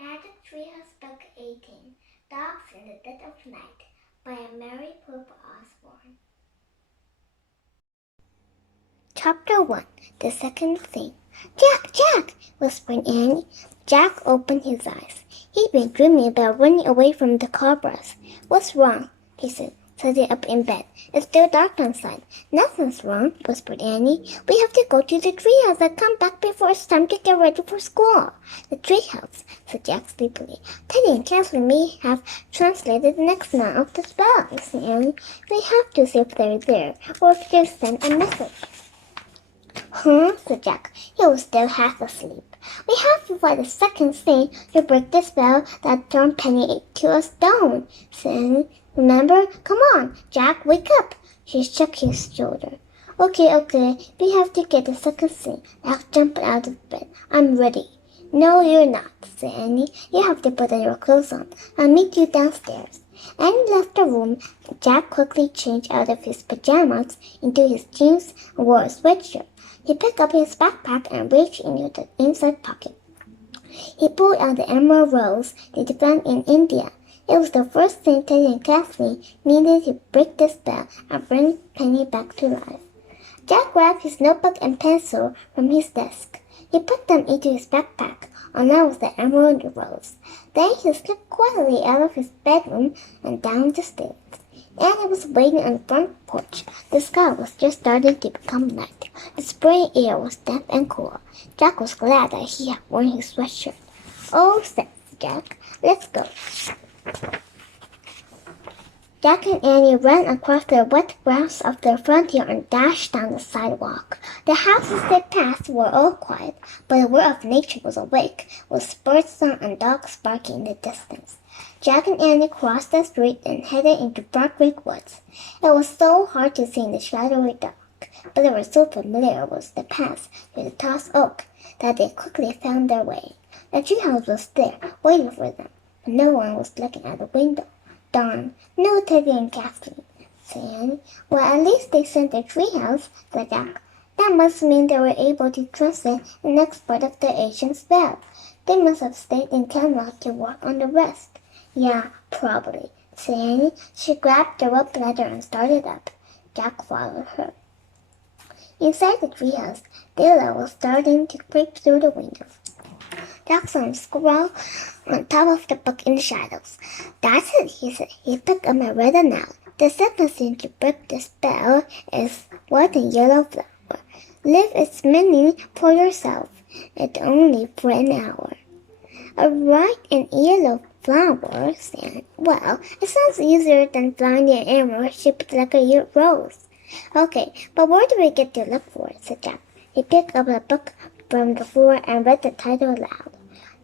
Magic Treehouse Book 18, Dogs in the Dead of Night by Mary Pope Osborne. Chapter 1, The Second Thing. Jack, Jack, whispered Annie. Jack opened his eyes. He'd been dreaming about running away from the cobras. What's wrong? He said, sitting up in bed. It's still dark outside. Nothing's wrong, whispered Annie. We have to go to the treehouse and come back before it's time to get ready for school. The treehouse, said Jack sleepily. Teddy and Kathleen may have translated the next line of the spell, said Annie. We have to see if they're there, or if they send a message. Huh? Said Jack. He was still half asleep. We have to find the second thing to break the spell that turned Penny to a stone, said Annie. Remember? Come on, Jack, wake up. She shook his shoulder. Okay, we have to get the second thing. Jack jumped out of bed. I'm ready. No, you're not, said Annie. You have to put your clothes on. I'll meet you downstairs. Annie left the room. Jack quickly changed out of his pajamas into his jeans and wore a sweatshirt. He picked up his backpack and reached into the inside pocket. He pulled out the emerald rose they'd found in India. It was the first thing Teddy and Kathleen needed to break the spell and bring Penny back to life. Jack grabbed his notebook and pencil from his desk. He put them into his backpack, along with the emerald rose. Then he slipped quietly out of his bedroom and down the stairs. Annie was waiting on the front porch. The sky was just starting to become night. The spring air was damp and cool. Jack was glad that he had worn his sweatshirt. Oh, said Jack, let's go. Jack and Annie ran across the wet grass of the front yard and dashed down the sidewalk. The houses they passed were all quiet, but the world of nature was awake, with birds song and dogs barking in the distance. Jack and Annie crossed the street and headed into Bark Creek Woods. It was so hard to see in the shadowy dark, but they were so familiar with the path to the tossed oak that they quickly found their way. The treehouse was there, waiting for them, but no one was looking at the window. Darn, no Teddy and Kathleen, said Annie. Well, at least they sent the treehouse, said Jack. That must mean they were able to translate the next part of the ancient spell. They must have stayed in Camelot to work on the rest. Yeah, probably, said Annie. She grabbed the rope ladder and started up. Jack followed her. Inside the treehouse, daylight was starting to creep through the windows. Jack saw him scroll on top of the book in the shadows. That's it, he said. He picked up and read aloud. The second thing to break the spell is white and yellow flower. Live its meaning for yourself. It's only for an hour. A white and yellow flower, said. Well, it sounds easier than finding an emerald shaped like a rose. Okay, but where do we get to look for it, said Jack. He picked up a book from the floor and read the title aloud.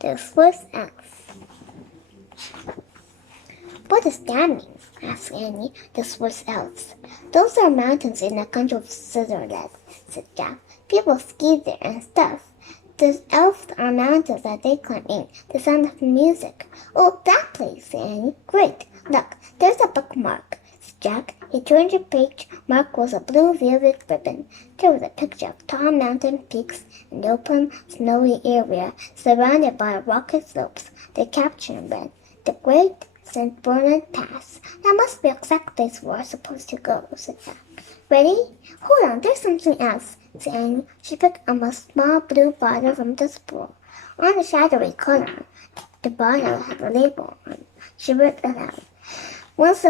The Swiss Alps. What does that mean? Asked Annie. The Swiss Alps. Those are mountains in the country of Switzerland, said Jack. People ski there and stuff. The Alps are mountains that they climb in. The sound of music. Oh, that place, said Annie. Great. Look, there's a bookmark. Jack. He turned the page. Mark was a blue velvet ribbon. There was a picture of tall mountain peaks and open, snowy area surrounded by rocky slopes. The caption read, "The Great St. Bernard Pass." That must be exactly where we're supposed to go, said Jack. Ready? Hold on, there's something else, said Annie. She picked up a small blue bottle from the spool. On the shadowy corner, the bottle had a label on it. She read aloud. Once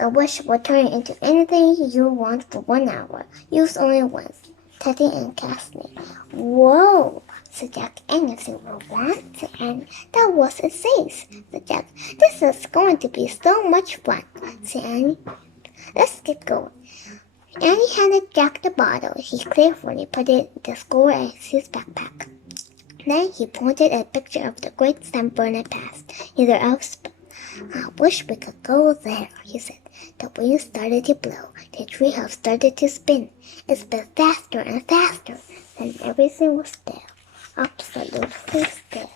a wish will turn into anything you want for 1 hour. Use only once. Teddy and Kathleen. Whoa, said Jack. Anything we want, said Annie. That was it says, said Jack. This is going to be so much fun, said Annie. Let's get going. Annie handed Jack the bottle. He carefully put it in the score as his backpack. Then he pointed at a picture of the Great St. Bernard Pass in the Alps. I wish we could go there, he said. The wind started to blow. The treehouse started to spin. It spun faster and faster. Then everything was still. Absolutely still.